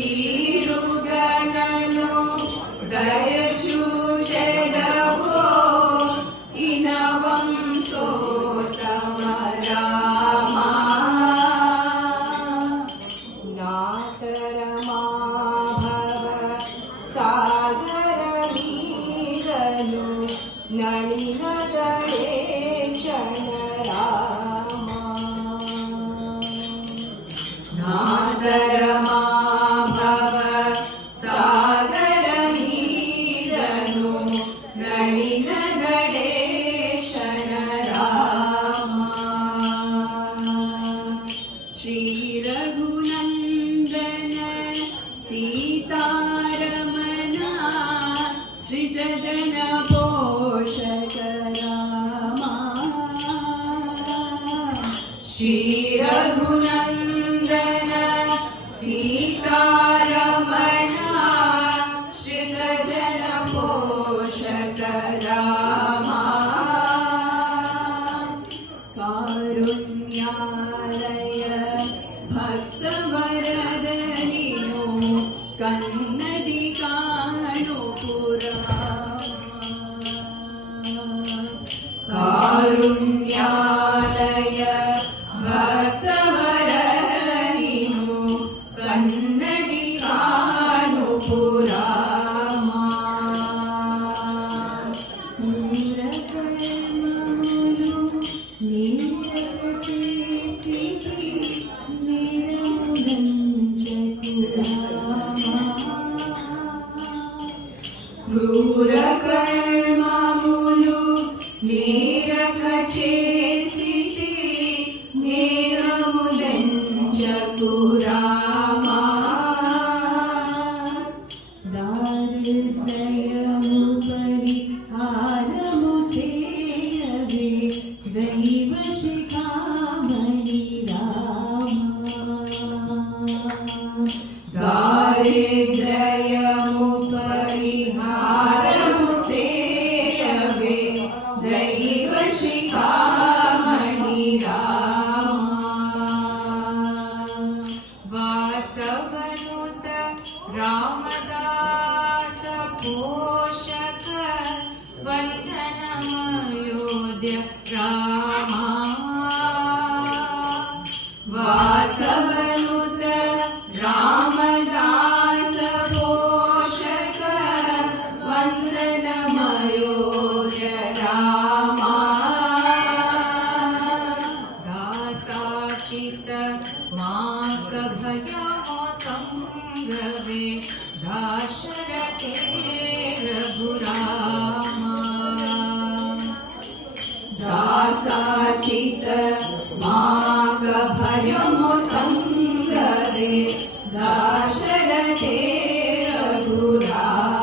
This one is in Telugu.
ఈరుగనను దయచూచెదవో ఇనవంశోత్తమ రామా. నాతరమా భవ సాగర వీరను నళినదరే క్షణ రామా. నాతరమా భవ సాగర వీరను నళినదరే క్షణ రామా. శ్రీ రఘునందన సీతారమణ శ్రీజన పోషక రామా. శ్రీ రఘునందన సీతారమణ శ్రీజన పోషక రామా. కారుణ్యాలయ భక్తవరదనిను కన్నది కాణుపురామా. కారుణ్యాలయ భక్తవరదనిను కన్నడి కాణుపురామా. మూరకర్మములు నీరచేసి క్రూర కర్మములు నేరక చేసితి నేరముదంచకు రామా. దారిద్ర్యము పరిహారము చేయవే దైవ శిఖామణి రామా. దారిద్ర్యము పరిహారము సేయవే దైవ శిఖామణి రామా. వాసవనుత రామదాస పోషక వందనమయోధ్య రామా. వాసవనుత రామదాస పోషక వందనమయోధ్య రామా. దాసాచిత మాక భయమో సంగవే దాశరథే రఘురామా. దాసాచిత మాక భయమో సంగవే దాశరథే రఘురామా.